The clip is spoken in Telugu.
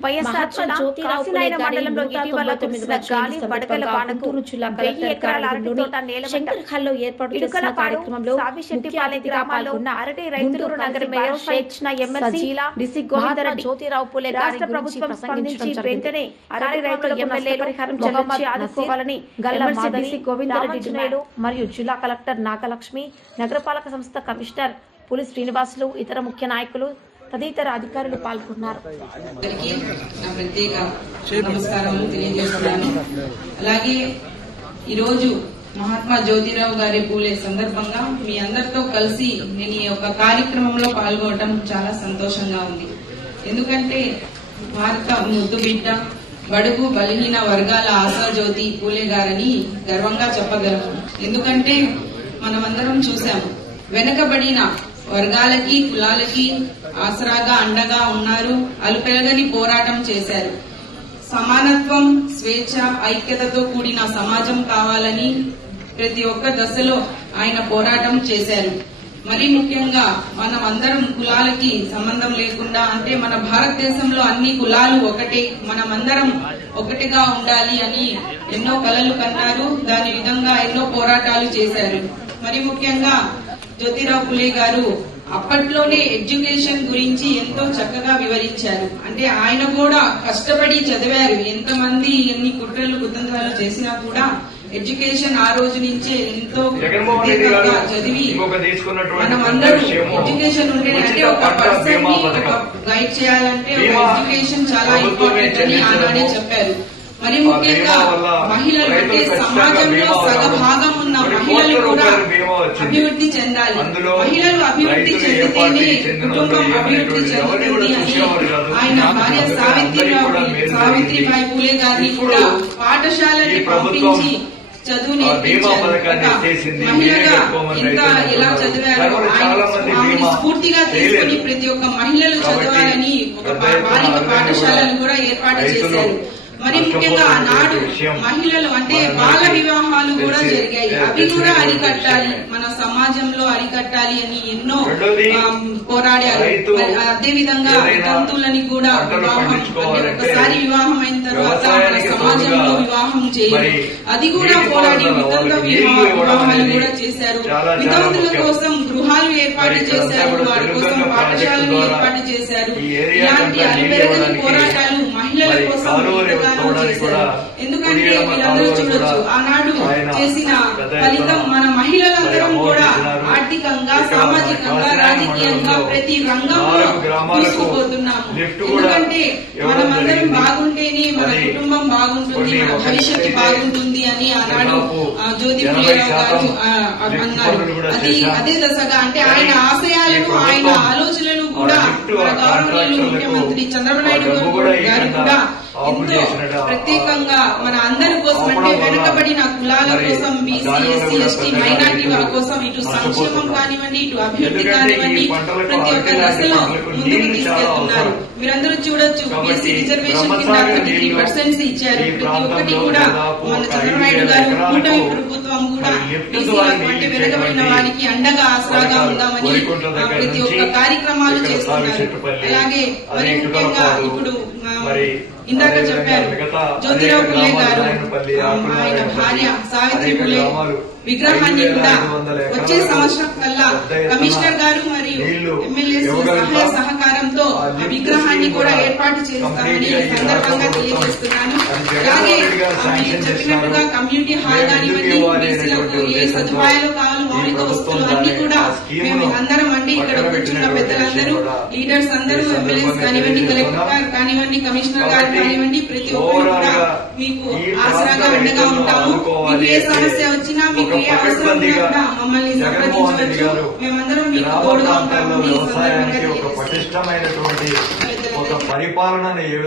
వైఎస్ఆర్ మండలంలో ఇటీవల కురిసిన గాలి వానకు వెయ్యి ఎకరాల అరటి తోట ఏర్పాటు చేసిన కార్యక్రమంలో ముఖ్య పాల్గొన్న అరటి రైతులు నగర మేయర్ స్వేచ్ఛన ఎమ్మెల్సీ డిసి గోవిందరెడ్డి జ్యోతిరావు పూలే రాష్ట్ర ప్రభుత్వం స్పందించి. వెంటనే అరటి చెల్లించి ఆదుకోవాలని గల్లా డిసి గోవిందరెడ్డి డిమాండ్ మరియు జిల్లా కలెక్టర్ నాగలక్ష్మి నగరపాలక సంస్థ కమిషనర్ పులి శ్రీనివాసులు ఇతర ముఖ్య నాయకులు తదితర అధికారులు పాల్గొన్నారు. అందరికీ నా ప్రత్యేక తెలియజేస్తున్నాను. అలాగే ఈరోజు మహాత్మా జ్యోతిరావు గారి పూలే సందర్భంగా మీ అందరితో కలిసి నేను ఈ యొక్క కార్యక్రమంలో పాల్గొనడం చాలా సంతోషంగా ఉంది. ఎందుకంటే భారత ముద్దు బిడ్డ బడుగు బలహీన వర్గాల ఆశాజ్యోతి పూలే గారని గర్వంగా చెప్పగలము ఎందుకంటే మనమందరం చూసాము వెనకబడిన వర్గాలకి కులాలకి ఆసరాగా అండగా ఉన్నారు. అలుపెరగని పోరాటం చేశారు. సమానత్వం స్వేచ్ఛ ఐక్యతతో కూడిన సమాజం కావాలని ప్రతి ఒక్క దశలో ఆయన పోరాటం చేశారు. మరి ముఖ్యంగా మనం అందరం కులాలకి సంబంధం లేకుండా అంటే మన భారతదేశంలో అన్ని కులాలు ఒకటే మనమందరం ఒకటిగా ఉండాలి అని ఎన్నో కలలు కన్నారు దాని విధంగా ఎన్నో పోరాటాలు చేశారు. మరి ముఖ్యంగా జ్యోతిరావు పులే గారు అప్పట్లోనే ఎడ్యుకేషన్ గురించి ఎంతో చక్కగా వివరించారు అంటే ఆయన కూడా కష్టపడి చదివారు ఎంతమంది ఎన్ని కుట్రలు కుతంత్రాలు చేసినా కూడా ఎడ్యుకేషన్ ఆ రోజు నుంచే ఎంతో చదివి మనం అందరూ ఎడ్యుకేషన్ ఉంటే అంటే ఒక పర్సన్ని. గైడ్ చేయాలంటే ఎడ్యుకేషన్ చాలా ఇంపార్టెంట్ అని ఆనాడే. చెప్పారు మరి ముఖ్యంగా మహిళలు అంటే సమాజంలో సగభాగం ఉన్న మహిళలు కూడా. అభివృద్ధి చెందాలి మహిళలు అభివృద్ధి చెందితేనే కుటుంబం అభివృద్ధి చెందుతుంది అని. ఆయన భార్య సావిత్రిరావు సావిత్రిబాయి. పూలే గారిని కూడా పాఠశాలకి ప్రభుత్వం పంపించి చదువు. మహిళగా ఇంకా ఎలా. చదివారో ఆయన స్ఫూర్తిగా తీసుకుని. ప్రతి ఒక్క మహిళలు చదవాలని ఒక బాలిక పాఠశాలను కూడా ఏర్పాటు చేశారు మరి ముఖ్యంగా ఆనాడు మహిళలు అంటే బాల వివాహాలు కూడా జరిగాయి. అవి కూడా అరికట్టాలి. మన సమాజంలో అరికట్టాలి అని ఎన్నో పోరాడారు. అదే విధంగా వితంతువులని కూడా వివాహం అంటే ఒకసారి వివాహం అయిన తర్వాత సమాజంలో వివాహం చేయరు అది కూడా పోరాడి వితంత వివాహాలు కూడా చేశారు వితంతుల. కోసం గృహాలు ఏర్పాటు చేశారు వారి కోసం పాఠశాలలు ఏర్పాటు చేశారు ఇలాంటి ఇవ్వడానికి పోరాటాలు మహిళల కోసం చేశారు ఎందుకంటే మీరందరూ చూడొచ్చు ఆనాడు చేసిన ఫలితం మన మహిళలందరం కూడా. ఆర్థికంగా సామాజికంగా రాజకీయంగా ప్రతి రంగంలో కూడా ఎందుకంటే మనమందరం. బాగుంటేనే మన కుటుంబం బాగుంటుంది మన భవిష్యత్తు బాగుంటుంది అని ఆనాడు జ్యోతి గారు అన్నారు అది. అదే దశగా అంటే ఆయన ఆశయాలను ఆయన ఆలోచనలు కూడా గౌరవనీయులు ముఖ్యమంత్రి చంద్రబాబు నాయుడు గారు కూడా ఆ- ప్రత్యేకంగా మన అందరి కోసం అంటే వెనుకబడిన కులాల కోసం బీసీ ఎస్సీ ఎస్టీ మైనార్టీ రైతులు కోసం ఇటు సంక్షేమం. కానివ్వండి ఇటు అభివృద్ధి కానివ్వండి ప్రతి ఒక్క దశలో ముందుకు తీసుకెళ్తున్నారు. మీరందరూ చూడొచ్చు బీసీ రిజర్వేషన్ కింద థర్టీ త్రీ నీళ్ళు పర్సెంట్స్ ఇచ్చారు ప్రతి ఒక్కటి కూడా మన చంద్రబాబు నాయుడు గారు కూటమి ప్రభుత్వం కూడా వెనుకబడిన వారికి అండగా ఆసరాగా ఉందామని ప్రతి ఒక్క కార్యక్రమాలు చేస్తున్నారు అలాగే మరి ముఖ్యంగా ఇప్పుడు ఇందాక చెప్పారు జ్యోతిరావు పుల్లే గారు ఆయన భార్య సావిత్రి పుల్లే విగ్రహాన్ని కూడా వచ్చే సంవత్సరం కల్లా కమిషనర్ గారు మరియు ఇవ్వగలుగుతాం. సహాయ విగ్రహాన్ని కూడా ఏర్పాటు చేస్తామని సందర్భంగా తెలియజేస్తున్నాను. అలాగే మీరు చెప్పినట్టుగా. కమ్యూనిటీ హాల్ కానివ్వండి బీసీలకు ఏ సదుపాయాలు కావాలి మౌలిక వస్తువులు అన్ని కూడా మేము అందరం అండి. ఇక్కడ కూర్చున్న పెద్దలందరూ లీడర్స్ అందరూ ఎమ్మెల్యేస్ కానివ్వండి కలెక్టర్. గారు కానివ్వండి కమిషనర్ గారు కానివ్వండి ప్రతి ఒక్కరు కూడా మీకు ఆసరాగా అండగా ఉంటాము. మీకు ఏ సమస్య వచ్చినా మీకు ఏ అవసరం ఉన్నా కూడా మమ్మల్ని సంప్రదించవచ్చు. మేమందరం మీకు తోడుగా ఉంటామని ఈ సందర్భంగా పటిష్టమైనటువంటి ఒక పరిపాలనను ఏ